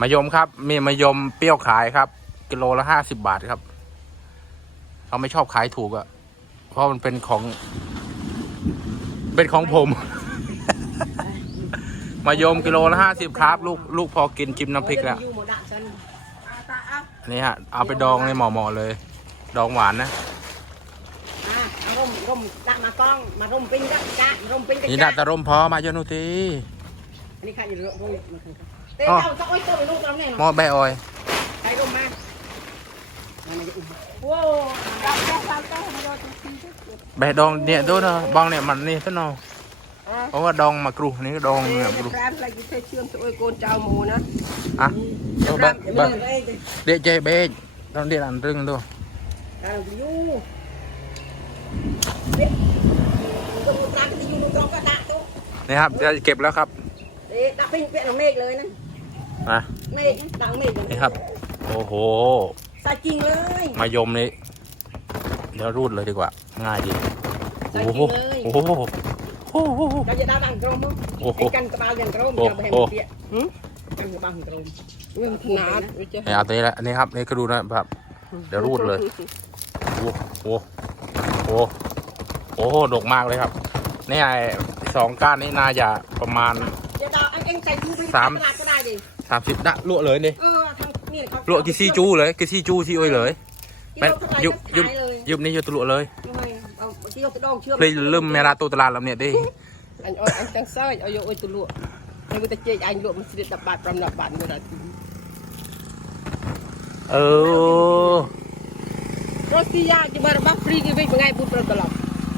มายมครับมีมายมเปรี้ยวขายครับ กิโลละห้าสิบบาทครับเขาไม่ชอบขายถูกอะเพราะมันเป็นของ เป็นของผม มายมกิโลละห้าสิบครับ ลูกลูกพอกินจิ้มน้ำพริกแล้วนอาตาเอาอันนี้ฮะ เอาไปดองในหม้อๆเลย ดองหวานนะอะร่มร่มดักมากล้องมาร่มปิ้งดักจ้าร่มปิ้งกันี่นาตะร่มพอมาโยนุตี อันนี้ใครอยู่ร่มร่มมาคือเต้อ๋อเจ้าสักไว้ตัวไปลูกเราเนี่ยหม้อแบะออยใครร่มมามามาจะอุ้มโว้ดักดักดักดักมาโดนตีแบะดองเนี่ยดูเนาะบองเนี่ยมันนี่ซะเนาะเพราะว่าดองมากรูนี่ก็ดองเนี่ยกรูแรมอะไรกินเชื่อมตัวโกนเจ้าหมูนะอะแรเอามแบะอย่าแบะไปเลยเดี๋ยวใจเบะต้องเดี๋ยวอันเรื่องดูเอาอยู่เด็กตรงกลางก็จะอยู่ตรงก็ดักตุ๊นี่ครับจะเก็บแล้วครับ เด็กดักปิ้งเปียกเมฆเลยนะนะเมฆดังเมฆเลยนี่ครับ โอ้โห ใส่จริงเลยมายมนี่เดี๋ยวรูดเลยดีกว่า ง่ายดี ใส่โอ้จโหริงเลยโอ้โหโอ้โห เราจะได้ดังกรมมั้งโอ้โหไอ้กันกระบาลอย่างกรมโอ้จะไปโหเห็นเปียกหืมกันกระบาลอย่างกรมเรื่องขนาดไม่ใช่นี่เอาตัวนี้แหละอันนี้ครับนี่ก็ดูนะครับ เดี๋ยวรูดเลยโอ้โหโอ้โหโอ้โหดกมากเลยครับ นี่ไอ้สองก้านนี่น่าจะประมาณจะดาวอัน เอ็งใส่ยูไปสามตลาดก็ได้ดิสามสิบดะลวกเลยนี่เออทางนี่เขาลวกกี่ซี่จูเลยกี่ซี่จูซี่โอ้ยเลยกิเป็นโลเท่าไหร่ยุบก็ยุบขายเลยยุบนี่ยุบตวลวกเลยไม่เอากิโลกระดองเชื่อมเพลยลืมเมราตัวตลาดลำเนี่ยดิอันอ้อยอันจังซ้ายเอาโยโอ้ยตัวลวกไอ้กูจะเจ๊อันลวกมันสิดับบาดปรำดับบาดเมื่อไรเออ รถที่ยากจะมาบ้าฟรีกี่วิ่งเป็นไงพูดตลอด